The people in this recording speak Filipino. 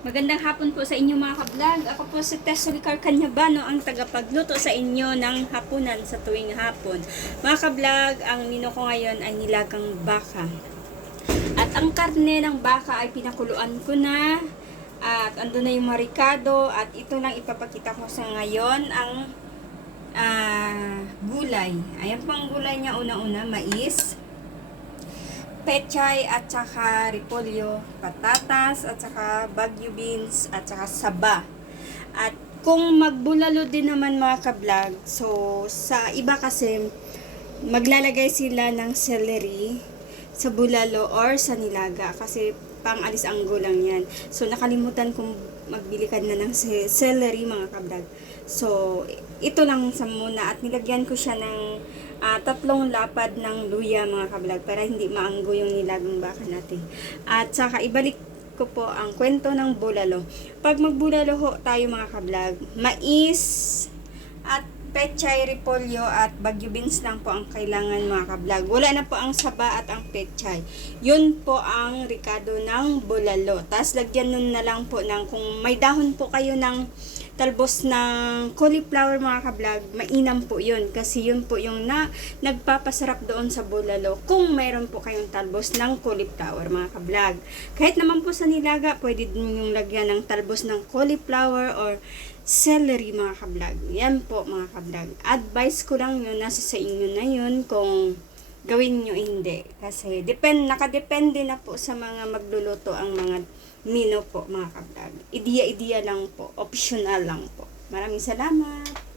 Magandang hapon po sa inyo mga ka-vlog. Ako po si Tess Solicar Canyabano, ang tagapagluto sa inyo ng hapunan sa tuwing hapon. Mga ka-vlog, ang menu ko ngayon ay nilagang baka. At ang karne ng baka ay pinakuluan ko na. At andun na yung marikado. At ito lang ipapakita ko sa ngayon ang gulay. Ayan po ang gulay niya. Una-una, mais, pechay at saka repolyo, patatas at saka bagyo beans at saka saba. At kung magbulalo din naman mga ka-vlog, so sa iba kasi maglalagay sila ng celery sa bulalo or sa nilaga kasi pang alis ang gulang yan. So nakalimutan kong magbili ka na ng celery mga ka-vlog. So ito lang sa muna at nilagyan ko siya ng 3 lapad ng luya mga ka-vlog para hindi maanggo yung nilagang baka natin. At saka ibalik ko po ang kwento ng bulalo. Pag magbulalo ho tayo mga ka-vlog, mais at pechay, repolyo at bagyo beans lang po ang kailangan mga ka-vlog. Wala na po ang saba at ang pechay. Yun po ang rikado ng bulalo. Tapos lagyan nun na lang po ng kung may dahon po kayo ng talbos ng cauliflower mga ka-vlog, mainam po yun kasi yun po yung nagpapasarap doon sa bulalo kung mayroon po kayong talbos ng cauliflower mga ka-vlog. Kahit naman po sa nilaga, pwede din yung lagyan ng talbos ng cauliflower or celery mga ka-vlog. Yan po mga ka-vlog. Advice ko lang yun, nasa sa inyo na yun kung gawin nyo hindi. Kasi nakadepende na po sa mga magluluto ang mga mino po mga ka-vlog. Ideya lang po. Optional lang po. Maraming salamat.